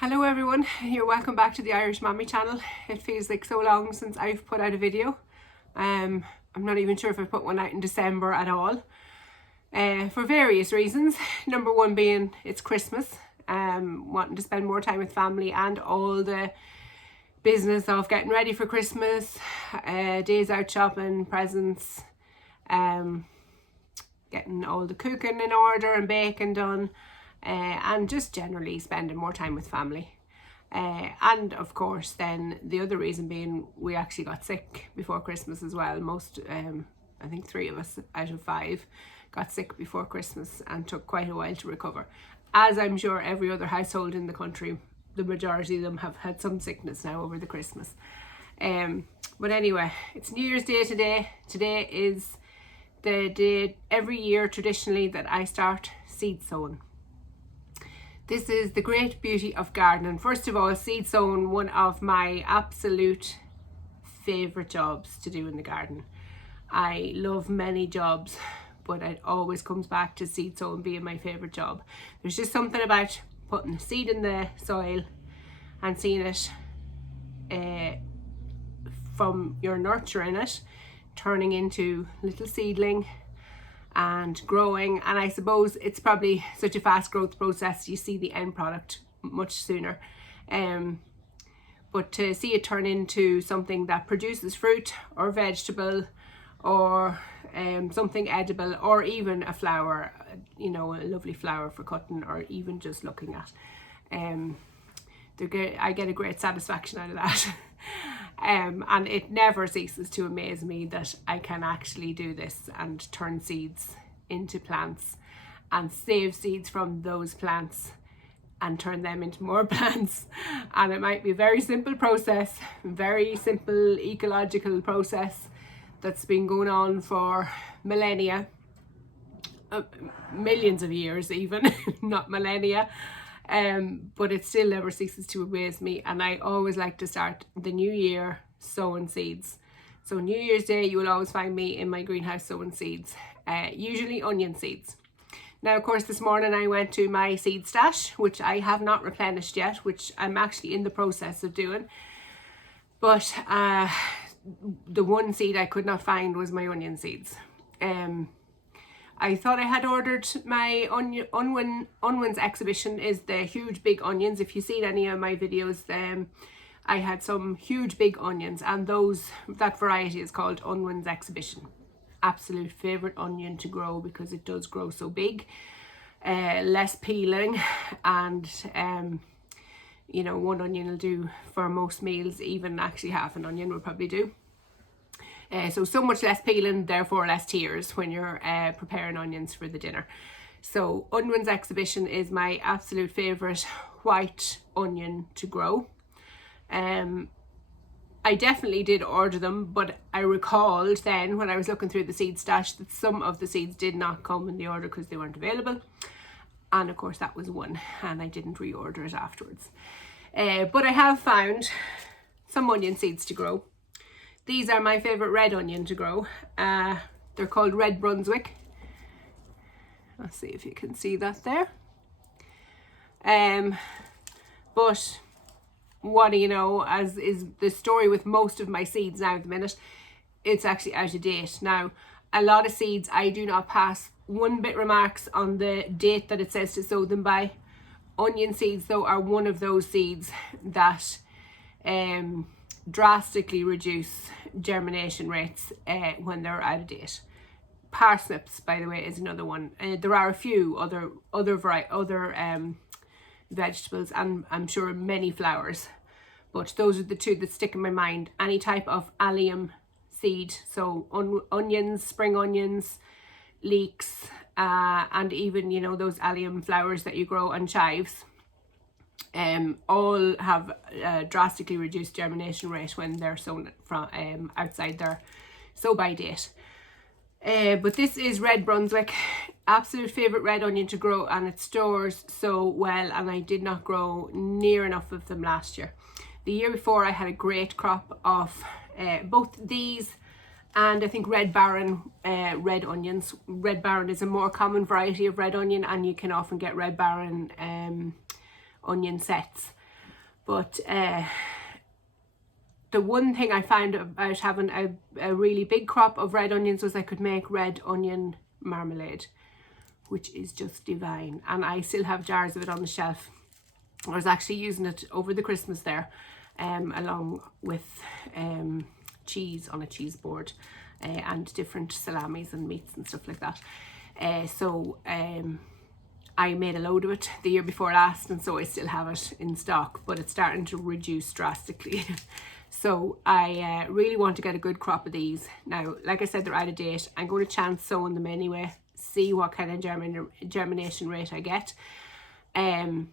Hello everyone, you're welcome back to the Irish Mommy channel. It feels like so long since I've put out a video. I'm not even sure if I put one out in December at all. For various reasons. Number one being it's Christmas. Wanting to spend more time with family and all the business of getting ready for Christmas, days out shopping, presents, getting all the cooking in order and baking done. And just generally spending more time with family. And of course then the other reason being we actually got sick before Christmas as well. I think 3 of us out of 5 got sick before Christmas and took quite a while to recover. As I'm sure every other household in the country, the majority of them have had some sickness now over the Christmas. But anyway, it's New Year's Day today. Today is the day every year traditionally that I start seed sowing. This is the great beauty of gardening. First of all, seed sowing, one of my absolute favourite jobs to do in the garden. I love many jobs, but it always comes back to seed sowing being my favourite job. There's just something about putting the seed in the soil and seeing it from your nurturing it, turning into little seedling and growing. And I suppose it's probably such a fast growth process, you see the end product much sooner, but to see it turn into something that produces fruit or vegetable or something edible, or even a flower, you know, a lovely flower for cutting, or even just looking at, I get a great satisfaction out of that. And it never ceases to amaze me that I can actually do this and turn seeds into plants and save seeds from those plants and turn them into more plants. And it might be a very simple process, very simple ecological process that's been going on for millennia, millions of years even, not millennia. But it still never ceases to amaze me, and I always like to start the new year sowing seeds. So New Year's Day you will always find me in my greenhouse sowing seeds, usually onion seeds. Now of course this morning I went to my seed stash, which I have not replenished yet, which I'm actually in the process of doing, but the one seed I could not find was my onion seeds. I thought I had ordered my Unwin's exhibition, is the huge big onions. If you've seen any of my videos, I had some huge big onions, and that variety is called Unwin's exhibition. Absolute favourite onion to grow because it does grow so big, less peeling, and you know, one onion will do for most meals, even actually half an onion will probably do. So much less peeling, therefore less tears when you're preparing onions for the dinner. So Unwin's exhibition is my absolute favourite white onion to grow. I definitely did order them, but I recalled then when I was looking through the seed stash that some of the seeds did not come in the order because they weren't available. And of course that was one, and I didn't reorder it afterwards. But I have found some onion seeds to grow. These are my favourite red onion to grow. They're called Red Brunswick. Let's see if you can see that there. But what do you know, as is the story with most of my seeds now at the minute, it's actually out of date. Now, a lot of seeds I do not pass 1-bit remarks on the date that it says to sow them by. Onion seeds though are one of those seeds that drastically reduce germination rates when they're out of date. Parsnips, by the way, is another one. There are a few other vegetables, and I'm sure many flowers, but those are the 2 that stick in my mind. Any type of allium seed, so onions, spring onions, leeks, and even, you know, those allium flowers that you grow on chives, all have drastically reduced germination rate when they're sown from outside their sow by date. But this is Red Brunswick, absolute favourite red onion to grow, and it stores so well, and I did not grow near enough of them last year. The year before I had a great crop of both these and I think Red Baron red onions. Red Baron is a more common variety of red onion, and you can often get Red Baron onion sets. But the one thing I found about having a really big crop of red onions was I could make red onion marmalade, which is just divine. And I still have jars of it on the shelf. I was actually using it over the Christmas there, along with cheese on a cheese board, and different salamis and meats and stuff like that. So I made a load of it the year before last, and so I still have it in stock, but it's starting to reduce drastically. So I really want to get a good crop of these. Now, like I said, they're out of date. I'm going to chance sowing them anyway, see what kind of germination rate I get. And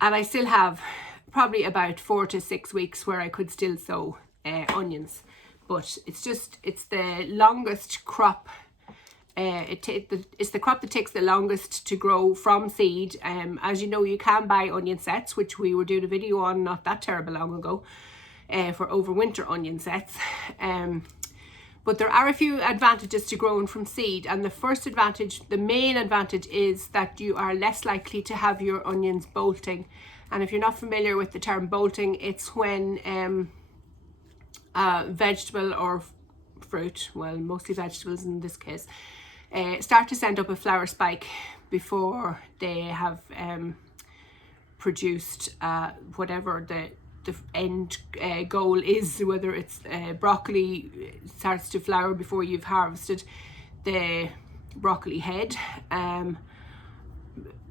I still have probably about 4 to 6 weeks where I could still sow onions. But it's the longest crop. It's the crop that takes the longest to grow from seed. As you know, you can buy onion sets, which we were doing a video on not that terrible long ago, for overwinter onion sets. But there are a few advantages to growing from seed, and the main advantage is that you are less likely to have your onions bolting. And if you're not familiar with the term bolting, it's when vegetable or fruit, well, mostly vegetables in this case, start to send up a flower spike before they have produced whatever the end goal is, whether it's broccoli starts to flower before you've harvested the broccoli head.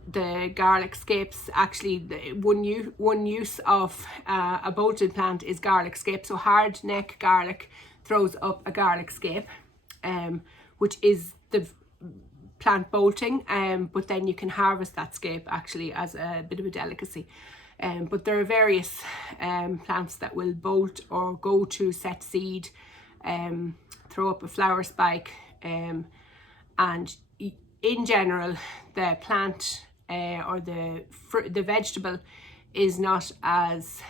The garlic scapes, actually one use of a bolted plant is garlic scape. So hard neck garlic throws up a garlic scape, which is the plant bolting, but then you can harvest that scape actually as a bit of a delicacy. But there are various plants that will bolt or go to set seed, throw up a flower spike, and in general the plant or the vegetable is not as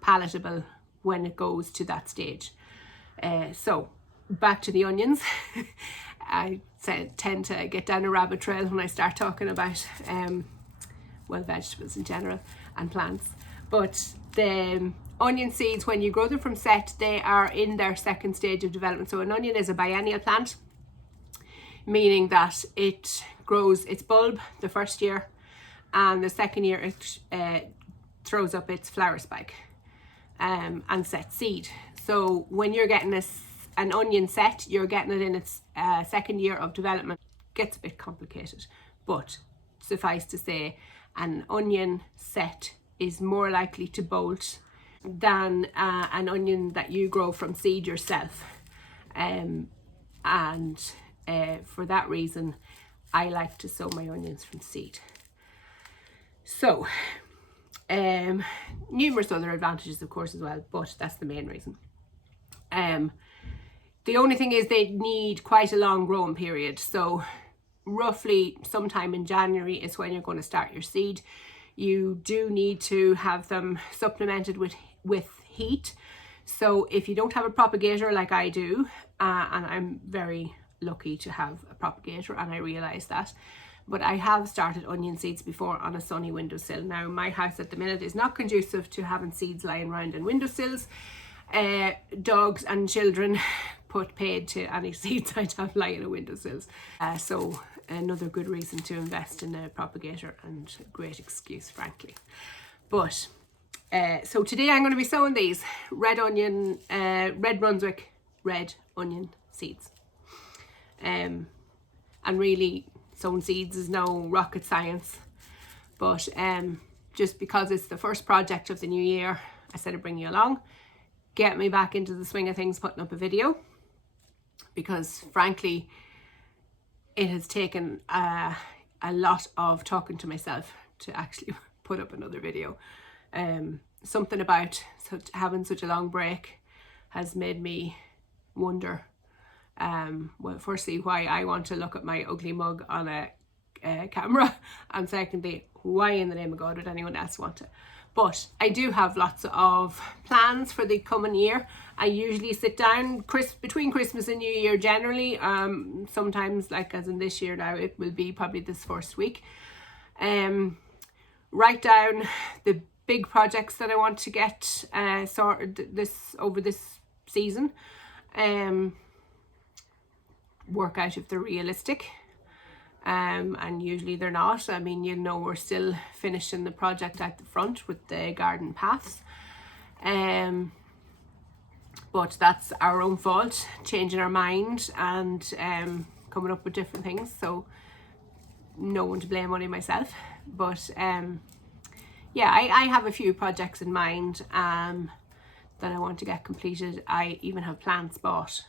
palatable when it goes to that stage. So back to the onions. I tend to get down a rabbit trail when I start talking about well, vegetables in general and plants. But the onion seeds, when you grow them from set, they are in their second stage of development. So an onion is a biennial plant, meaning that it grows its bulb the first year, and the second year it throws up its flower spike and sets seed. So when you're getting an onion set, you're getting it in its second year of development. It gets a bit complicated, but suffice to say, an onion set is more likely to bolt than an onion that you grow from seed yourself. And for that reason, I like to sow my onions from seed. So, numerous other advantages, of course, as well, but that's the main reason. The only thing is they need quite a long growing period. So roughly sometime in January is when you're going to start your seed. You do need to have them supplemented with heat. So if you don't have a propagator like I do, and I'm very lucky to have a propagator, and I realise that, but I have started onion seeds before on a sunny windowsill. Now my house at the minute is not conducive to having seeds lying around in windowsills. Dogs and children put paid to any seeds I'd have lying in windowsills. So another good reason to invest in a propagator, and a great excuse, frankly. But so today I'm going to be sowing these red Brunswick red onion seeds. And really, sowing seeds is no rocket science, but just because it's the first project of the new year, I said I'd bring you along, get me back into the swing of things, putting up a video, because frankly it has taken a lot of talking to myself to actually put up another video. Something about having such a long break has made me wonder, well, firstly, why I want to look at my ugly mug on a camera, and secondly, why in the name of God would anyone else want to? But I do have lots of plans for the coming year. I usually sit down between Christmas and New Year generally. Sometimes, like as in this year now, it will be probably this first week. Write down the big projects that I want to get sorted over this season. Work out if they're realistic. And usually they're not. I mean, you know, we're still finishing the project at the front with the garden paths. But that's our own fault, changing our mind and coming up with different things. So no one to blame, only myself. But yeah, I have a few projects in mind that I want to get completed. I even have plants bought.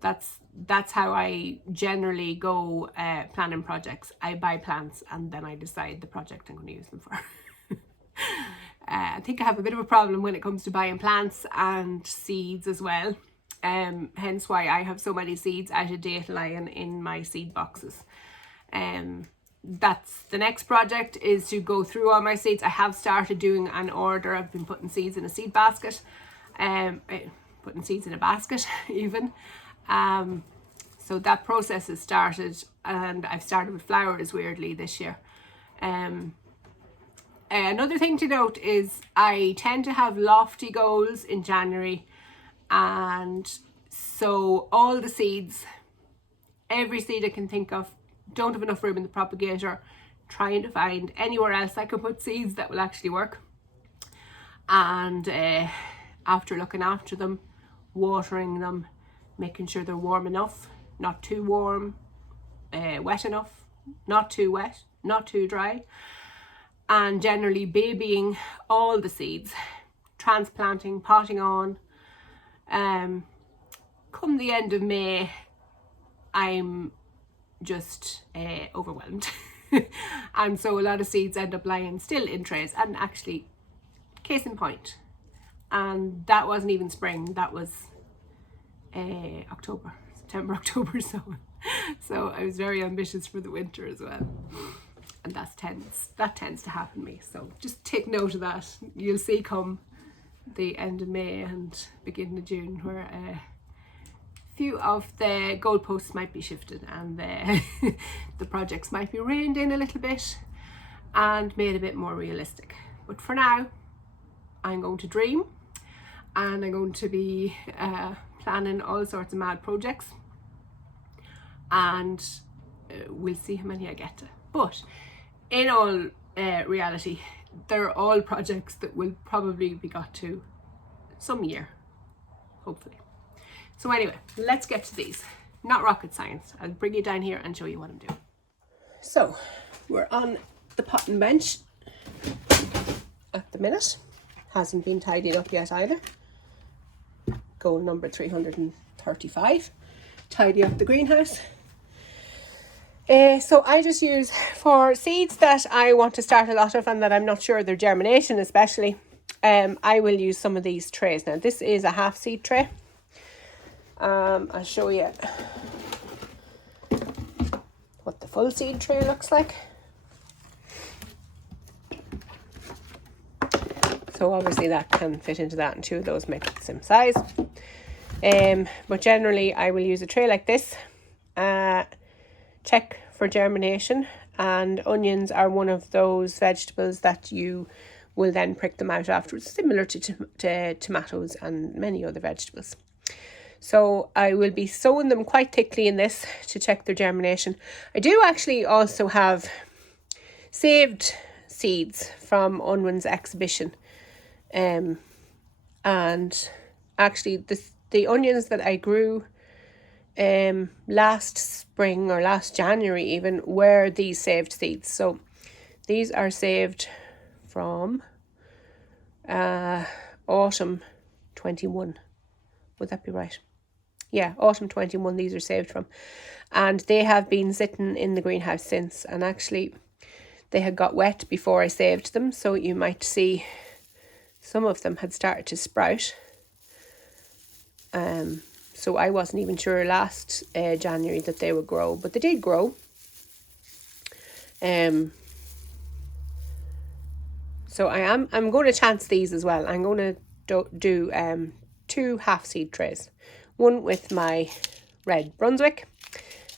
That's how I generally go planning projects. I buy plants and then I decide the project I'm going to use them for. I think I have a bit of a problem when it comes to buying plants and seeds as well. Hence why I have so many seeds out of date lying in my seed boxes. That's the next project, is to go through all my seeds. I have started doing an order. I've been putting seeds in a seed basket, putting seeds in a basket even. So that process has started, and I've started with flowers weirdly this year. Another thing to note is I tend to have lofty goals in January, and so all the seeds, every seed I can think of, don't have enough room in the propagator, trying to find anywhere else I can put seeds that will actually work. And after looking after them, watering them, making sure they're warm enough, not too warm, wet enough, not too wet, not too dry, and generally babying all the seeds, transplanting, potting on. Come the end of May, I'm just overwhelmed. And so a lot of seeds end up lying still in trays. And actually, case in point, and that wasn't even spring, that was September, October. So I was very ambitious for the winter as well, and that tends to happen to me. So just take note of that. You'll see come the end of May and beginning of June where a few of the goalposts might be shifted and the projects might be reined in a little bit and made a bit more realistic. But for now, I'm going to dream, and I'm going to be planning all sorts of mad projects, and we'll see how many I get to. But in all reality, they're all projects that will probably be got to some year, hopefully. So anyway, let's get to these. Not rocket science. I'll bring you down here and show you what I'm doing. So we're on the potting bench at the minute. Hasn't been tidied up yet either. Goal number 335. Tidy up the greenhouse. So I just use, for seeds that I want to start a lot of and that I'm not sure their germination especially, I will use some of these trays. Now this is a half seed tray. I'll show you what the full seed tray looks like. So obviously that can fit into that, and two of those make it the same size. But generally I will use a tray like this. Check for germination, and onions are one of those vegetables that you will then prick them out afterwards, similar to tomatoes and many other vegetables. So I will be sowing them quite thickly in this to check their germination. I do actually also have saved seeds from Unwin's exhibition. And actually the onions that I grew last spring or last January even were these saved seeds. So these are saved from autumn 21. Would that be right? Yeah, autumn 21 these are saved from. And they have been sitting in the greenhouse since, and actually they had got wet before I saved them, so you might see some of them had started to sprout. So I wasn't even sure last January that they would grow, but they did grow. So I'm going to chance these as well. I'm going to do 2 half seed trays. One with my red Brunswick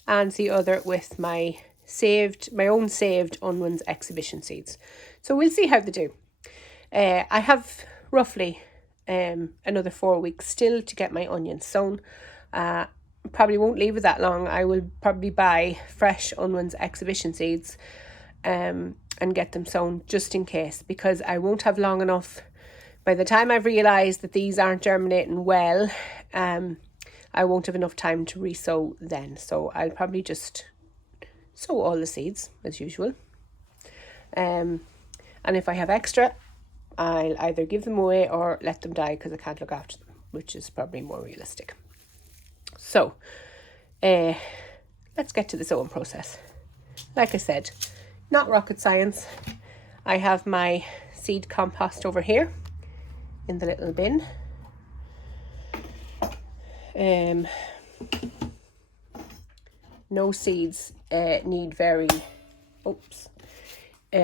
and the other with my own saved Unwin's exhibition seeds. So we'll see how they do. I have roughly another 4 weeks still to get my onions sown. Probably won't leave it that long. I will probably buy fresh Unwin's exhibition seeds and get them sown just in case, because I won't have long enough. By the time I've realised that these aren't germinating well, I won't have enough time to re-sow then. So I'll probably just sow all the seeds as usual. And if I have extra, I'll either give them away or let them die because I can't look after them, which is probably more realistic. So, let's get to the sowing process. Like I said, not rocket science. I have my seed compost over here in the little bin. No seeds need very,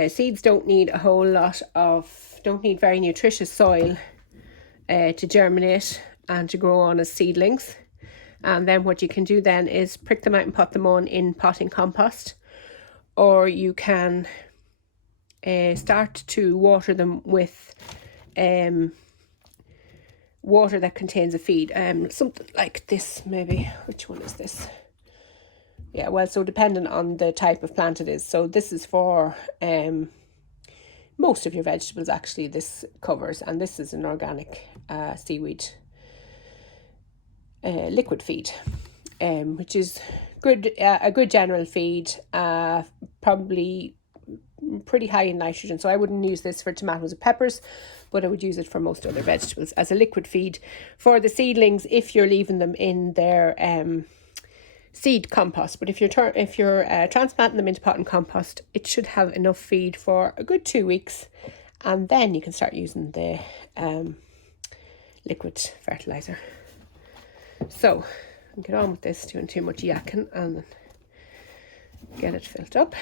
seeds don't need a whole lot of, don't need very nutritious soil to germinate and to grow on as seedlings. And then what you can do then is prick them out and pot them on in potting compost, or you can start to water them with water that contains a feed, something like this maybe. Which one is this? Yeah, well, so depending on the type of plant it is. So this is for most of your vegetables, actually, this covers, and this is an organic seaweed liquid feed, which is good, a good general feed, probably pretty high in nitrogen. So I wouldn't use this for tomatoes and peppers, but I would use it for most other vegetables as a liquid feed for the seedlings if you're leaving them in their seed compost. But if you're transplanting them into pot and compost, it should have enough feed for a good 2 weeks, and then you can start using the liquid fertilizer. So I'll get on with this, doing too much yakking, and get it filled up.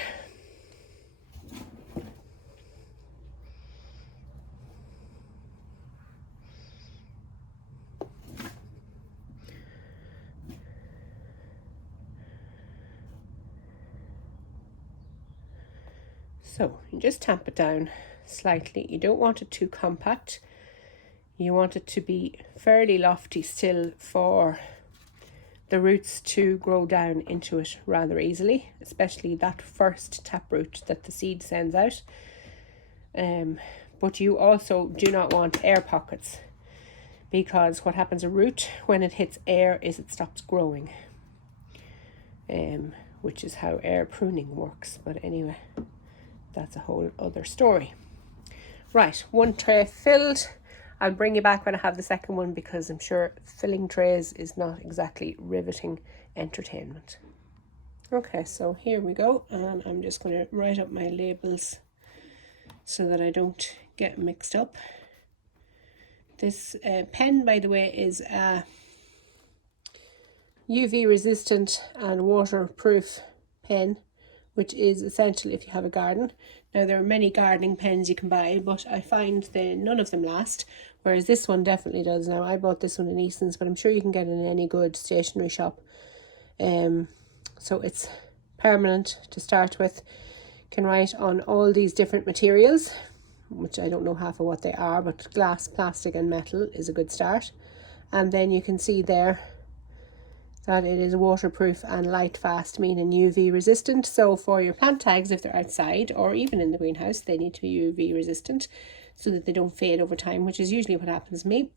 So you just tamp it down slightly. You don't want it too compact. You want it to be fairly lofty still for the roots to grow down into it rather easily, especially that first taproot that the seed sends out. But you also do not want air pockets, because what happens a root when it hits air is it stops growing, which is how air pruning works. But anyway, that's a whole other story. Right, one tray filled. I'll bring you back when I have the second one, because I'm sure filling trays is not exactly riveting entertainment. Okay, so here we go, and I'm just going to write up my labels so that I don't get mixed up. This pen, by the way, is a UV resistant and waterproof pen, which is essential if you have a garden. Now, there are many gardening pens you can buy, but I find none of them last, whereas this one definitely does. Now, I bought this one in Easton's, but I'm sure you can get it in any good stationery shop. So it's permanent to start with. Can write on all these different materials, which I don't know half of what they are, but glass, plastic and metal is a good start. And then you can see there that it is waterproof and light fast, meaning UV resistant. So for your plant tags, if they're outside or even in the greenhouse, they need to be UV resistant so that they don't fade over time, which is usually what happens to me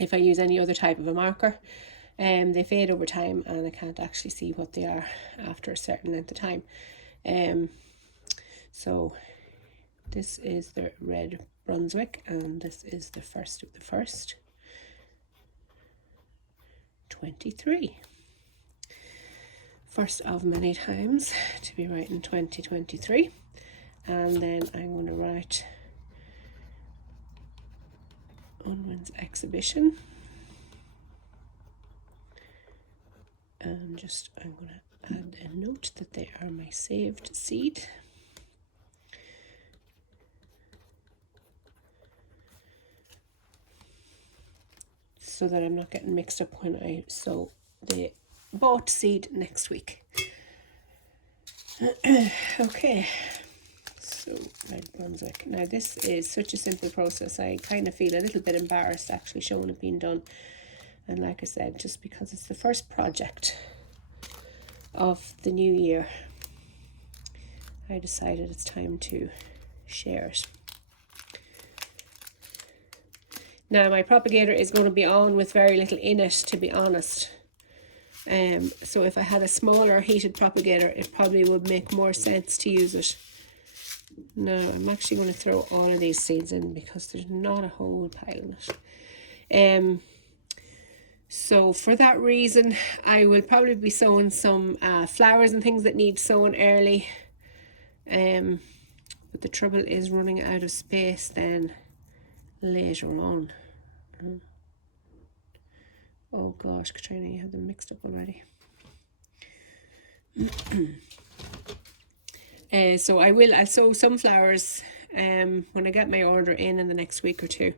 if I use any other type of a marker. They fade over time and I can't actually see what they are after a certain length of time. So this is the red Brunswick, and this is the first of the first. 23. First of many times to be writing 2023. And then I'm going to write Unwin's exhibition. And just I'm going to add a note that they are my saved seed. So that I'm not getting mixed up when I sow the bought seed next week. Okay, so Brunswick. Now this is such a simple process. I kind of feel a little bit embarrassed actually showing it being done. And like I said, just because it's the first project of the new year, I decided it's time to share it. Now my propagator is going to be on with very little in it, to be honest. So if I had a smaller heated propagator, it probably would make more sense to use it. Now I'm actually going to throw all of these seeds in because there's not a whole pile in it. So for that reason, I will probably be sowing some flowers and things that need sowing early. But the trouble is running out of space then later on. Oh gosh, Katrina, you have them mixed up already. So I'll sow some flowers when I get my order in the next week or two.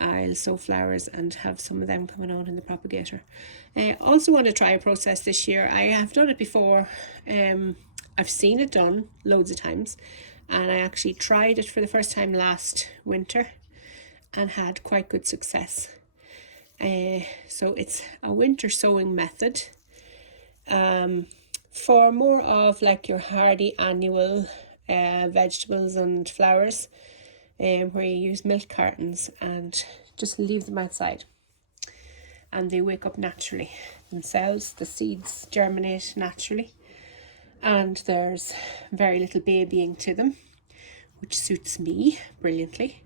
I'll sow flowers and have some of them coming on in the propagator. I also want to try a process this year. I have done it before. I've seen it done loads of times, and I actually tried it for the first time last winter and had quite good success. So it's a winter sowing method for more of like your hardy annual vegetables and flowers, where you use milk cartons and just leave them outside and they wake up naturally themselves. The seeds germinate naturally and there's very little babying to them, which suits me brilliantly.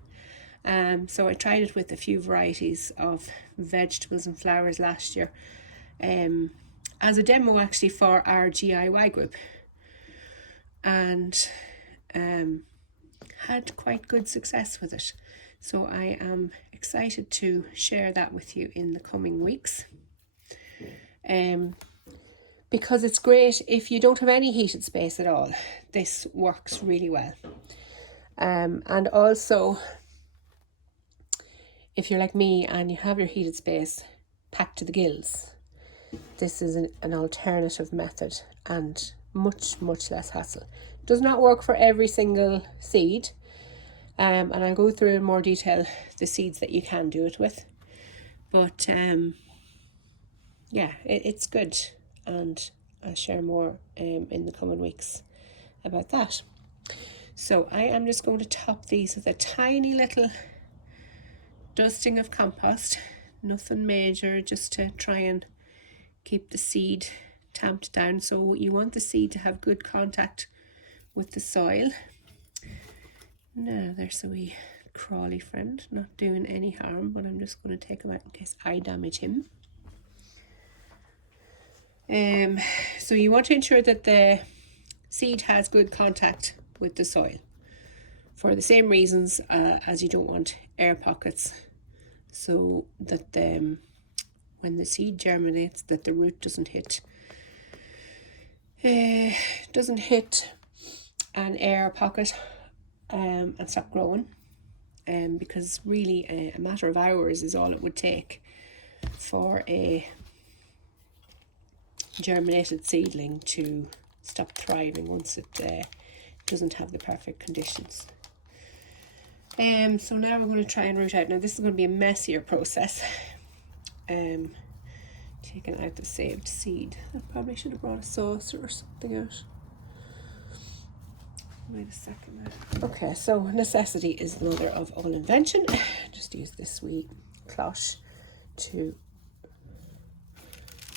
So I tried it with a few varieties of vegetables and flowers last year, as a demo actually for our DIY group, and had quite good success with it. So I am excited to share that with you in the coming weeks, because it's great if you don't have any heated space at all. This works really well. And also, if you're like me and you have your heated space packed to the gills, this is an alternative method and much less hassle. It does not work for every single seed, and I'll go through in more detail the seeds that you can do it with, but yeah, it's good, and I'll share more in the coming weeks about that. So I am just going to top these with a tiny little dusting of compost, nothing major, just to try and keep the seed tamped down. So you want the seed to have good contact with the soil. Now there's a wee crawly friend, not doing any harm, but I'm just going to take him out in case I damage him. So you want to ensure that the seed has good contact with the soil, for the same reasons as you don't want air pockets, so that when the seed germinates, that the root doesn't hit an air pocket and stop growing. Because really a matter of hours is all it would take for a germinated seedling to stop thriving once it doesn't have the perfect conditions. So now we're going to try and root out. Now this is going to be a messier process. Taking out the saved seed. I probably should have brought a saucer or something out. Wait a second now. Okay, so necessity is the mother of all invention. Just use this wee cloche to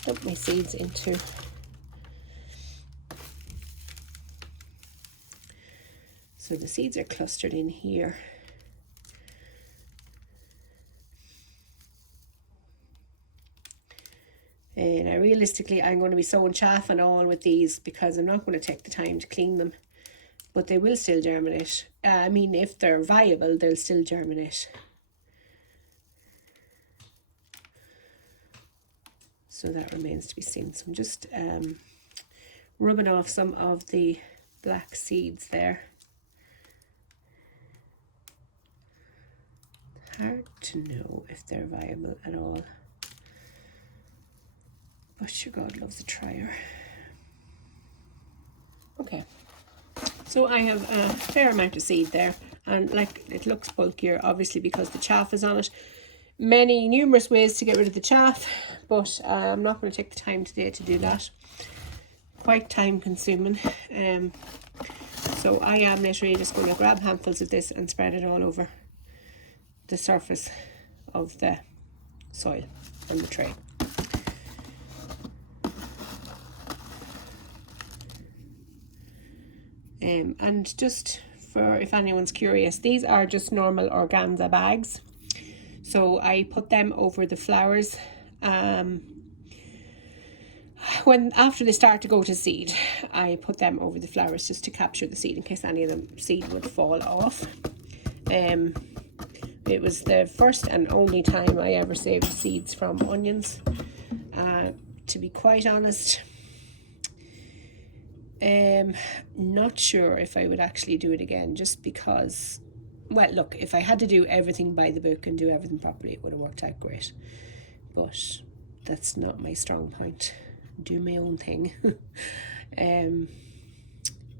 dump my seeds into. So the seeds are clustered in here. And realistically, I'm going to be sowing chaff and all with these because I'm not going to take the time to clean them. But they will still germinate. I mean, if they're viable, they'll still germinate. So that remains to be seen. So I'm just rubbing off some of the black seeds there. Hard to know if they're viable at all. But your God loves a trier. Okay. So So I have a fair amount of seed there, and like it looks bulkier obviously because the chaff is on it. Numerous ways to get rid of the chaff, but I'm not going to take the time today to do that. Quite time consuming. So I am literally just going to grab handfuls of this and spread it all over the surface of the soil on the tray. And just for if anyone's curious, these are just normal organza bags. So I put them over the flowers after they start to go to seed. I put them over the flowers just to capture the seed in case any of the seed would fall off. It was the first and only time I ever saved seeds from onions. To be quite honest, not sure if I would actually do it again, just because, well, look, if I had to do everything by the book and do everything properly, it would have worked out great. But that's not my strong point. Do my own thing in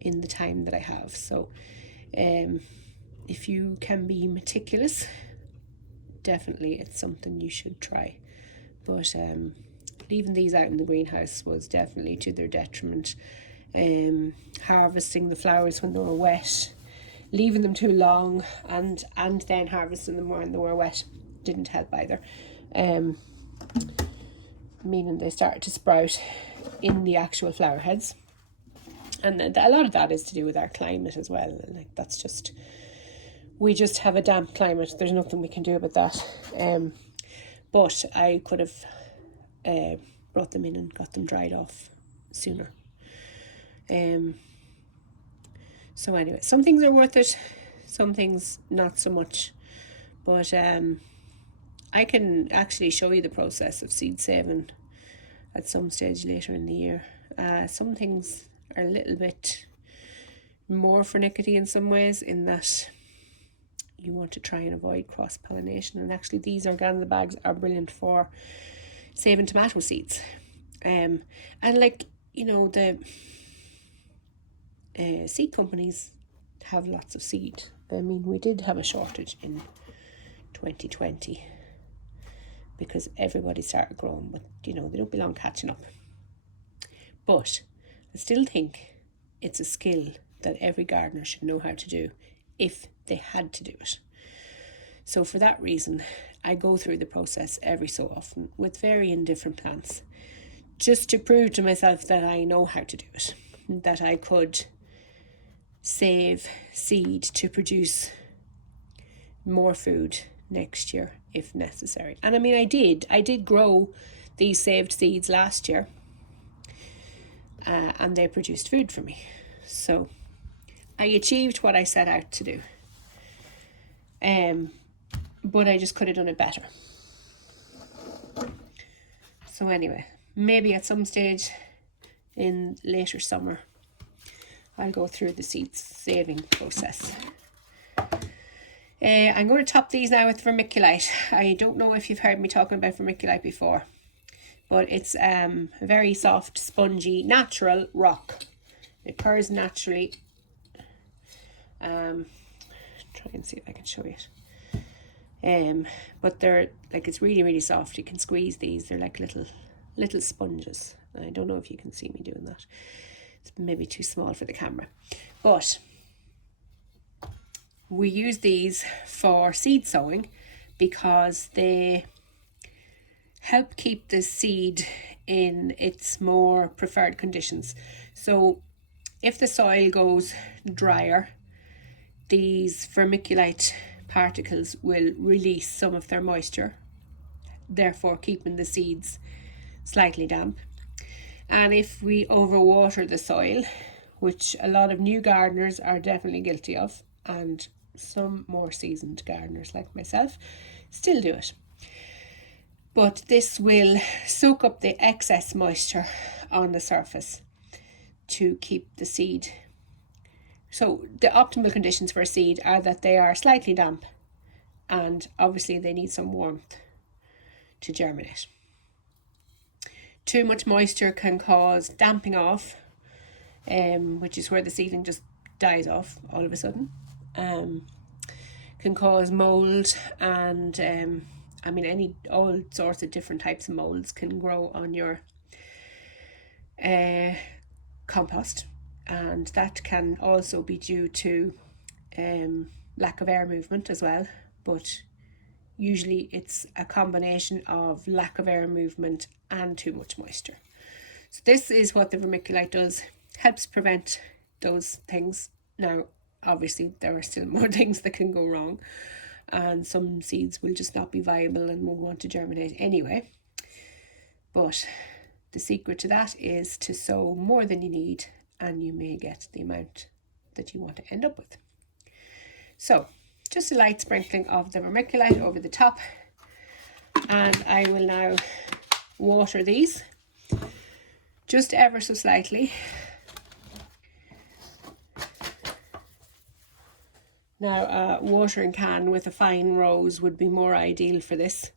the time that I have. So if you can be meticulous, definitely it's something you should try. But leaving these out in the greenhouse was definitely to their detriment. Harvesting the flowers when they were wet, leaving them too long, and then harvesting them when they were wet didn't help either. Meaning they started to sprout in the actual flower heads, and a lot of that is to do with our climate as well. Like that's just, we just have a damp climate. There's nothing we can do about that. But I could have brought them in and got them dried off sooner. So anyway, some things are worth it, some things not so much, but I can actually show you the process of seed saving at some stage later in the year. Some things are a little bit more finicky in some ways, in that you want to try and avoid cross-pollination, and actually these organza bags are brilliant for saving tomato seeds. And like, you know, the seed companies have lots of seed. I mean, we did have a shortage in 2020 because everybody started growing, but you know, they don't be long catching up. But I still think it's a skill that every gardener should know how to do if they had to do it. So for that reason, I go through the process every so often with varying different plants, just to prove to myself that I know how to do it, that I could save seed to produce more food next year if necessary. And I mean, I did grow these saved seeds last year, and they produced food for me. So I achieved what I set out to do. But I just could have done it better. So anyway, maybe at some stage in later summer, I'll go through the seed saving process. I'm going to top these now with vermiculite. I don't know if you've heard me talking about vermiculite before, but it's a very soft, spongy, natural rock. It occurs naturally. Try and see if I can show you it. But they're like, it's really, really soft. You can squeeze these. They're like little sponges. I don't know if you can see me doing that. It's maybe too small for the camera, but we use these for seed sowing because they help keep the seed in its more preferred conditions. So if the soil goes drier, these vermiculite particles will release some of their moisture, therefore keeping the seeds slightly damp. And if we overwater the soil, which a lot of new gardeners are definitely guilty of, and some more seasoned gardeners like myself still do it, but this will soak up the excess moisture on the surface to keep the seed. So the optimal conditions for a seed are that they are slightly damp, and obviously they need some warmth to germinate. Too much moisture can cause damping off, which is where the seedling just dies off all of a sudden. Can cause mold, and I mean all sorts of different types of molds can grow on your compost, and that can also be due to lack of air movement as well, but usually it's a combination of lack of air movement and too much moisture. So this is what the vermiculite does, helps prevent those things. Now obviously there are still more things that can go wrong, and some seeds will just not be viable and won't want to germinate anyway, but the secret to that is to sow more than you need, and you may get the amount that you want to end up with. So just a light sprinkling of the vermiculite over the top, and I will now water these just ever so slightly. Now a watering can with a fine rose would be more ideal for this,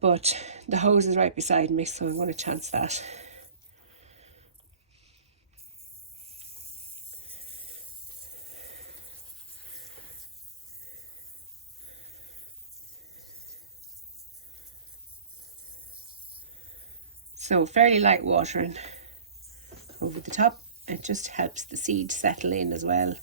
but the hose is right beside me, so I'm going to chance that. So fairly light watering over the top. It just helps the seed settle in as well.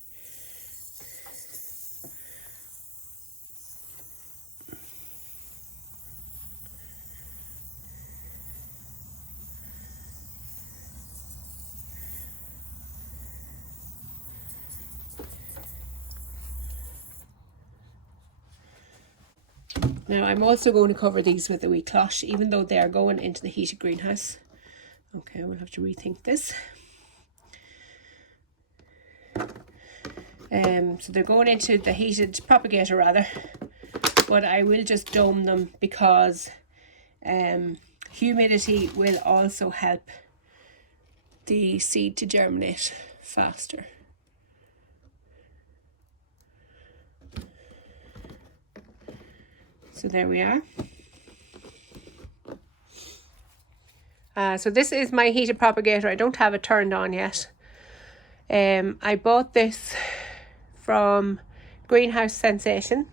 Now I'm also going to cover these with a wee cloche, even though they are going into the heated greenhouse. Okay, we'll have to rethink this. So they're going into the heated propagator rather, but I will just dome them because humidity will also help the seed to germinate faster. So there we are. So this is my heated propagator. I don't have it turned on yet. I bought this from Greenhouse Sensation.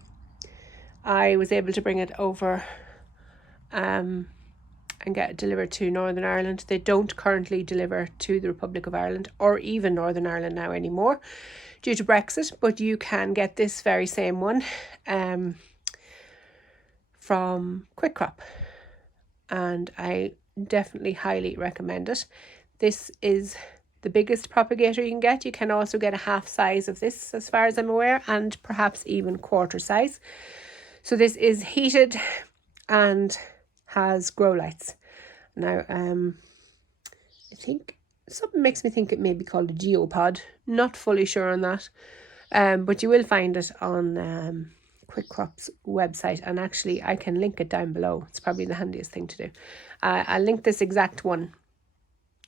I was able to bring it over and get it delivered to Northern Ireland. They don't currently deliver to the Republic of Ireland or even Northern Ireland now anymore due to Brexit, but you can get this very same one from Quickcrop, and I definitely highly recommend it. This is the biggest propagator you can get. You can also get a half size of this as far as I'm aware, and perhaps even quarter size. So this is heated and has grow lights. Now I think something makes me think it may be called a geopod, not fully sure on that, but you will find it on Quickcrop's website, and actually I can link it down below. It's probably the handiest thing to do. I'll link this exact one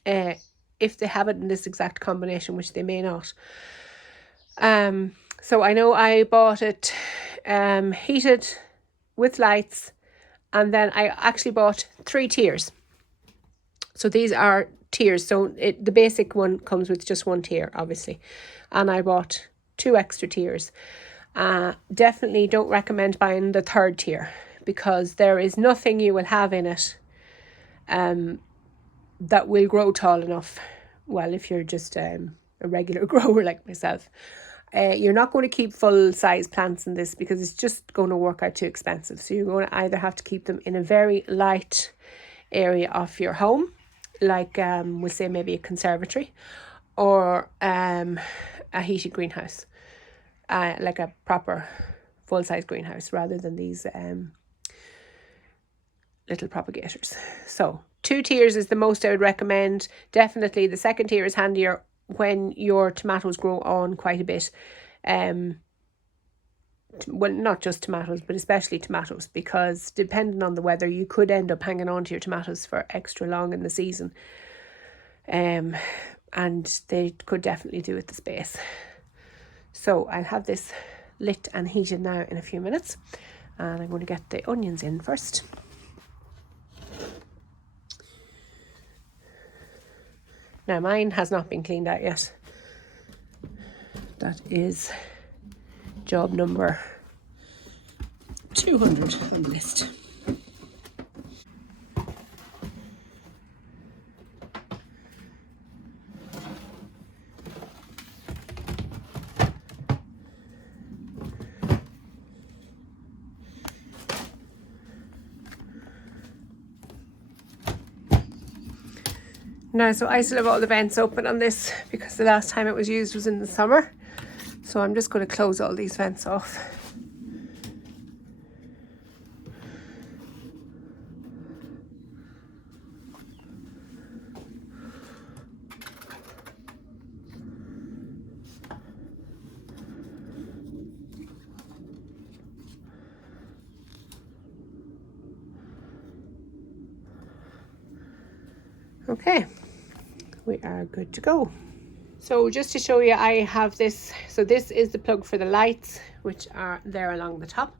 if they have it in this exact combination, which they may not. So I know I bought it heated with lights, and then I actually bought 3 tiers. So these are tiers, so the basic one comes with just 1 tier obviously, and I bought 2 extra tiers. Definitely don't recommend buying the 3rd tier, because there is nothing you will have in it that will grow tall enough. Well, if you're just a regular grower like myself, you're not going to keep full size plants in this because it's just going to work out too expensive. So you're going to either have to keep them in a very light area of your home, like we'll say maybe a conservatory, or a heated greenhouse. Like a proper full-size greenhouse rather than these little propagators. So 2 tiers is the most I would recommend. Definitely the 2nd tier is handier when your tomatoes grow on quite a bit. Well, not just tomatoes, but especially tomatoes, because depending on the weather, you could end up hanging on to your tomatoes for extra long in the season. And they could definitely do with the space. So I'll have this lit and heated now in a few minutes, and I'm going to get the onions in first. Now mine has not been cleaned out yet. that is job number 200 on the list. Now, so I still have all the vents open on this because the last time it was used was in the summer. So I'm just going to close all these vents off. Okay, we are good to go. So just to show you, I have this. So this is the plug for the lights, which are there along the top.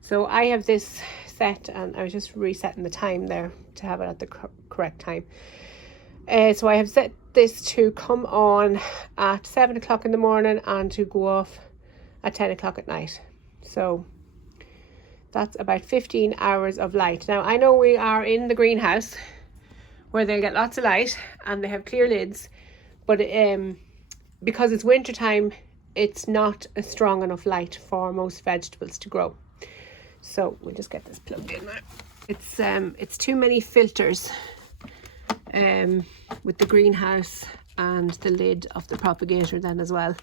So I have this set, and I was just resetting the time there to have it at the correct time. So I have set this to come on at 7 o'clock in the morning and to go off at 10 o'clock at night. So that's about 15 hours of light. Now I know we are in the greenhouse where they'll get lots of light and they have clear lids, but because it's winter time, it's not a strong enough light for most vegetables to grow. So we'll just get this plugged in now. It's too many filters with the greenhouse and the lid of the propagator then as well.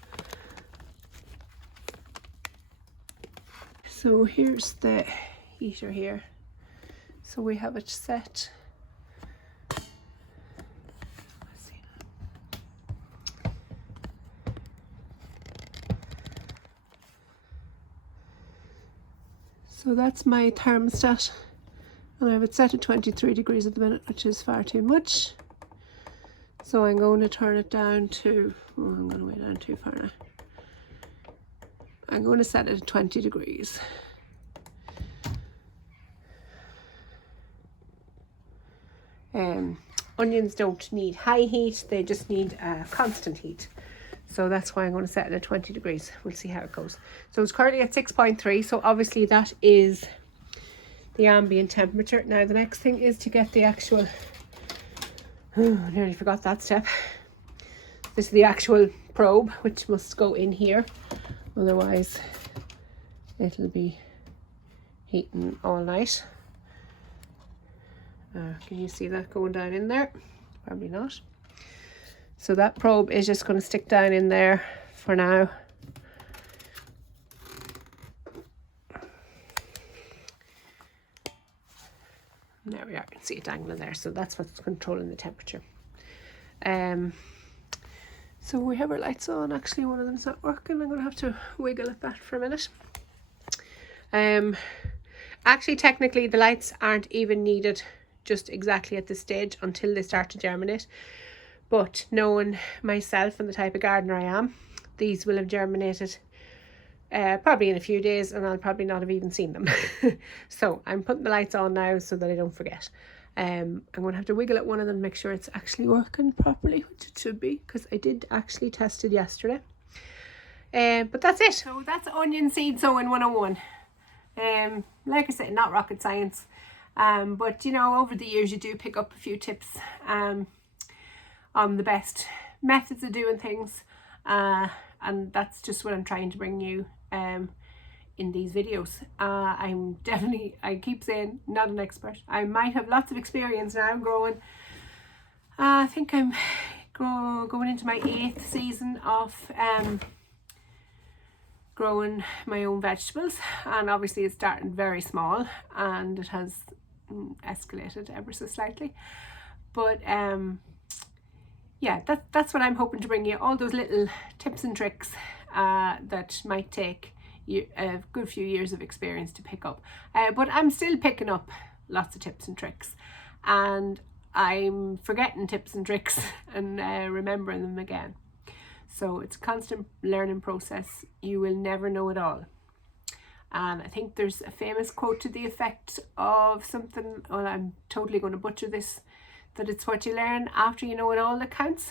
So here's the heater here. So we have it set. So that's my thermostat, and I have it set at 23 degrees at the minute, which is far too much. So I'm going to turn it down to, I'm going way down too far now. I'm going to set it at 20 degrees. Onions don't need high heat, they just need constant heat. So that's why I'm going to set it at 20 degrees. We'll see how it goes. So it's currently at 6.3. So obviously that is the ambient temperature. Now the next thing is to get the actual, I nearly forgot that step. This is the actual probe, which must go in here. Otherwise it'll be heating all night. Can you see that going down in there? Probably not. So that probe is just going to stick down in there for now. There we are, you can see it dangling there. So that's what's controlling the temperature. So we have our lights on. Actually, one of them's not working. I'm going to have to wiggle at that for a minute. Actually, technically, the lights aren't even needed just exactly at this stage until they start to germinate. But knowing myself and the type of gardener I am, these will have germinated probably in a few days, and I'll probably not have even seen them. So I'm putting the lights on now so that I don't forget. I'm going to have to wiggle at one of them, make sure it's actually working properly, which it should be, because I did actually test it yesterday. But that's it. So that's onion seed sowing 101. Like I said, not rocket science. But you know, over the years you do pick up a few tips on the best methods of doing things, and that's just what I'm trying to bring you in these videos. I'm definitely, I keep saying, not an expert. I might have lots of experience now growing. I think I'm going into my 8th season of growing my own vegetables, and obviously it's starting very small and it has escalated ever so slightly, but yeah, that's what I'm hoping to bring you, all those little tips and tricks that might take you a good few years of experience to pick up, but I'm still picking up lots of tips and tricks, and I'm forgetting tips and tricks and remembering them again. So it's a constant learning process. You will never know it all. And I think there's a famous quote to the effect of something, well, I'm totally going to butcher this, that it's what you learn after you know it all that counts.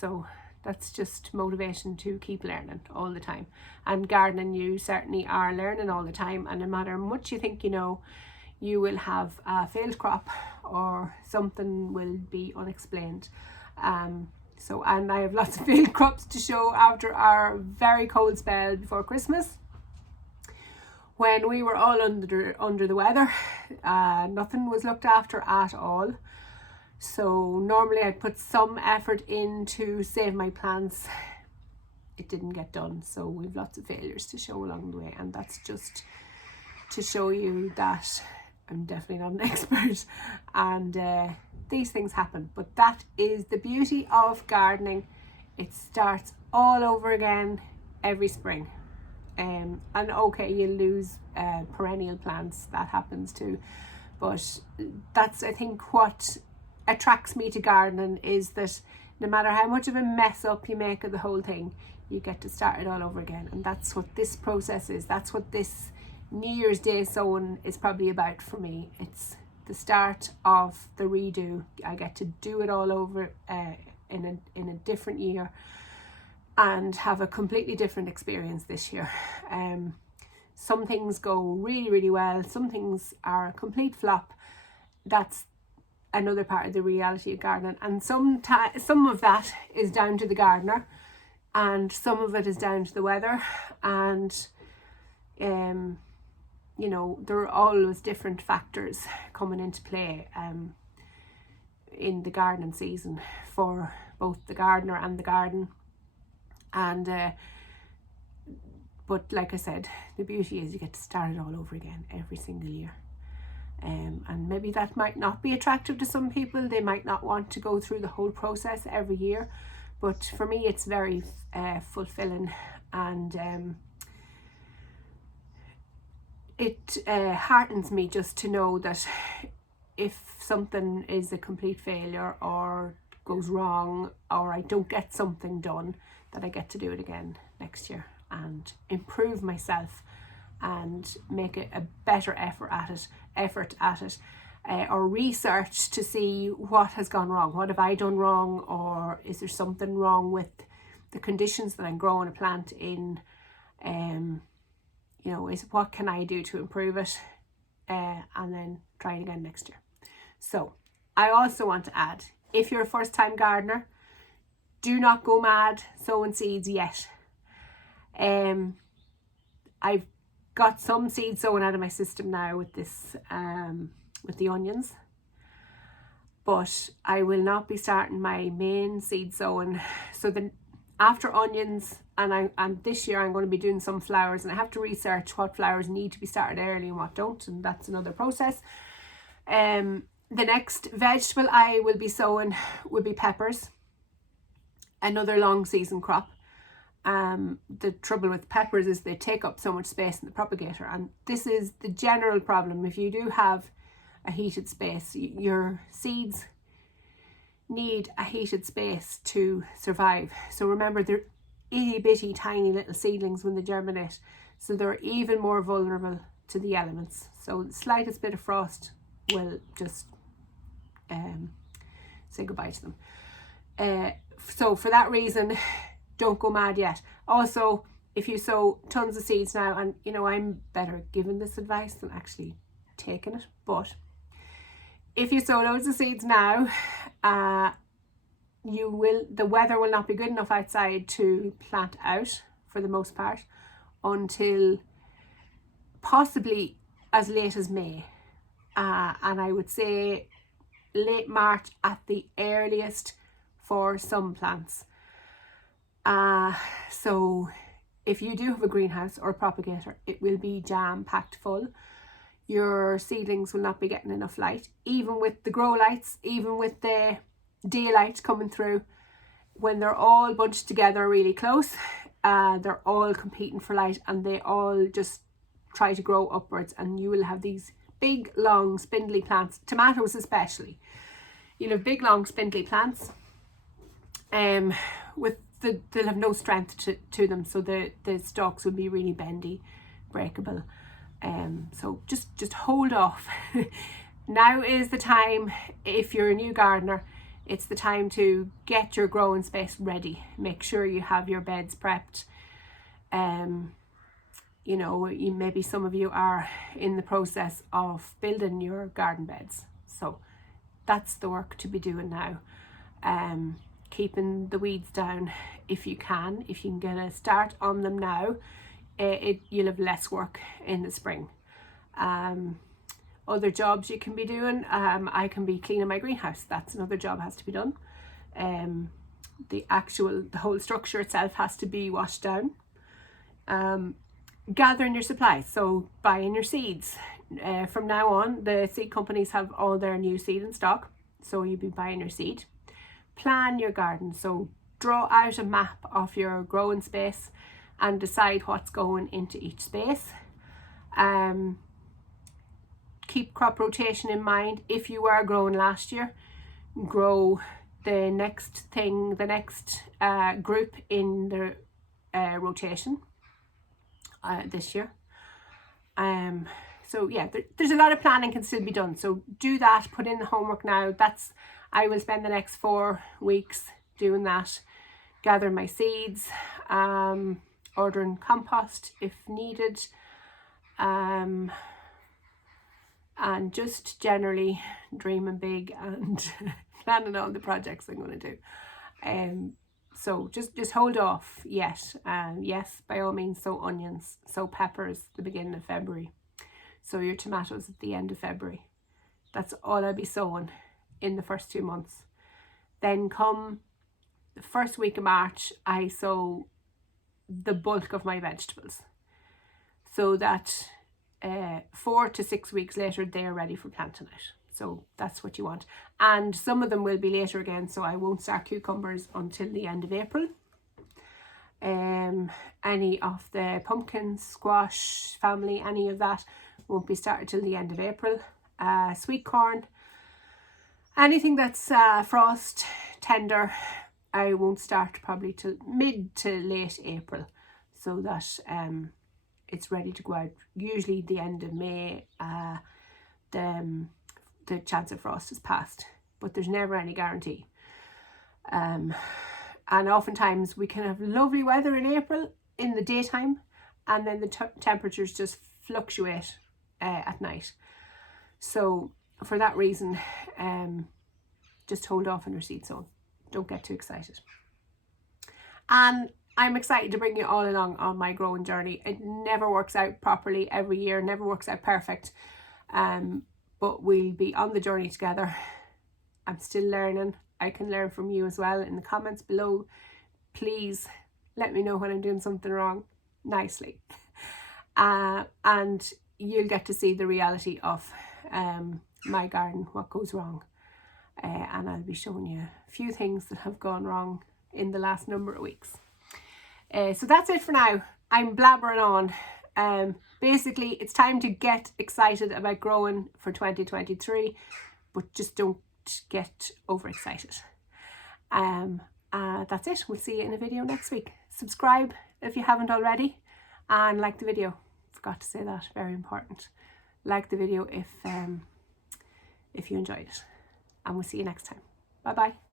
So That's just motivation to keep learning all the time. And gardening, you certainly are learning all the time, and no matter how much you think you know, you will have a failed crop or something will be unexplained. And I have lots of failed crops to show after our very cold spell before Christmas, when we were all under the weather. Nothing was looked after at all. So normally I'd put some effort in to save my plants. It didn't get done, so we've lots of failures to show along the way, and that's just to show you that I'm definitely not an expert, and these things happen. But that is the beauty of gardening. It starts all over again every spring. And okay, you lose perennial plants, that happens too, but that's, I think, what attracts me to gardening, is that no matter how much of a mess up you make of the whole thing, you get to start it all over again. And that's what this process is. That's what this New Year's Day sowing is probably about for me. It's the start of the redo. I get to do it all over in a different year, and have a completely different experience this year. Some things go really, really well. Some things are a complete flop. That's another part of the reality of gardening. And some of that is down to the gardener, and some of it is down to the weather. And, you know, there are always different factors coming into play in the gardening season for both the gardener and the garden. And but like I said, the beauty is you get to start it all over again every single year. And maybe that might not be attractive to some people. They might not want to go through the whole process every year, but for me it's very fulfilling, and it heartens me just to know that if something is a complete failure or goes wrong, or I don't get something done, that I get to do it again next year and improve myself and make it a better effort at it, or research to see what has gone wrong. What have I done wrong, or is there something wrong with the conditions that I'm growing a plant in? You know, what can I do to improve it, and then try it again next year. So I also want to add, if you're a first-time gardener, do not go mad sowing seeds yet. I've got some seed sowing out of my system now with this, with the onions, but I will not be starting my main seed sowing. So then after onions, and this year I'm going to be doing some flowers, and I have to research what flowers need to be started early and what don't, and that's another process. The next vegetable I will be sowing will be peppers, another long season crop. The trouble with peppers is they take up so much space in the propagator, and this is the general problem. If you do have a heated space, your seeds need a heated space to survive. So remember, they're itty bitty tiny little seedlings when they germinate, so they're even more vulnerable to the elements. So the slightest bit of frost will just say goodbye to them. So for that reason, don't go mad yet. Also, if you sow tons of seeds now, and you know, I'm better giving this advice than actually taking it, but if you sow loads of seeds now, the weather will not be good enough outside to plant out for the most part until possibly as late as May, and I would say late March at the earliest for some plants. So if you do have a greenhouse or a propagator, it will be jam-packed full. Your seedlings will not be getting enough light, even with the grow lights, even with the daylight coming through. When they're all bunched together really close, they're all competing for light, and they all just try to grow upwards, and you will have these big long spindly plants, tomatoes especially. You'll have big long spindly plants they'll have no strength to them, so the stalks will be really bendy, breakable. So just hold off. Now is the time, if you're a new gardener, It's the time to get your growing space ready. Make sure you have your beds prepped. You know, maybe some of you are in the process of building your garden beds. So that's the work to be doing now. Keeping the weeds down if you can. If you can get a start on them now, you'll have less work in the spring. Other jobs you can be doing, I can be cleaning my greenhouse. That's another job has to be done. The whole structure itself has to be washed down. Gathering your supplies, so buying your seeds. From now on, the seed companies have all their new seed in stock, so you'll be buying your seed. Plan your garden, so draw out a map of your growing space and decide what's going into each space. Keep crop rotation in mind. If you were growing last year, grow the next group in the rotation this year. So yeah, there's a lot of planning can still be done, so do that. Put in the homework now. I will spend the next 4 weeks doing that, gathering my seeds, ordering compost if needed, and just generally dreaming big and planning all the projects I'm going to do. So just hold off yet. Yes, by all means, sow onions, sow peppers the beginning of February, sow your tomatoes at the end of February. That's all I'll be sowing in the first 2 months. Then come the first week of March, I sow the bulk of my vegetables, so that 4 to 6 weeks later they are ready for planting out. So that's what you want. And some of them will be later again, so I won't start cucumbers until the end of April. Any of the pumpkin, squash family, any of that won't be started till the end of April. Sweet corn, anything that's frost tender, I won't start probably till mid to late April, so that it's ready to go out. Usually the end of May, the chance of frost is past, but there's never any guarantee. And oftentimes we can have lovely weather in April in the daytime, and then the temperatures just fluctuate at night. So for that reason, just hold off on your seed sowing. Don't get too excited. And I'm excited to bring you all along on my growing journey. It never works out properly every year, never works out perfect. But we'll be on the journey together. I'm still learning. I can learn from you as well. In the comments below, please let me know when I'm doing something wrong, nicely. And you'll get to see the reality of my garden, what goes wrong. And I'll be showing you a few things that have gone wrong in the last number of weeks. So that's it for now. I'm blabbering on. Basically, it's time to get excited about growing for 2023, but just don't get overexcited. That's it. We'll see you in a video next week. Subscribe if you haven't already, and like the video. Forgot to say that, very important. Like the video if you enjoyed it, and we'll see you next time. Bye bye.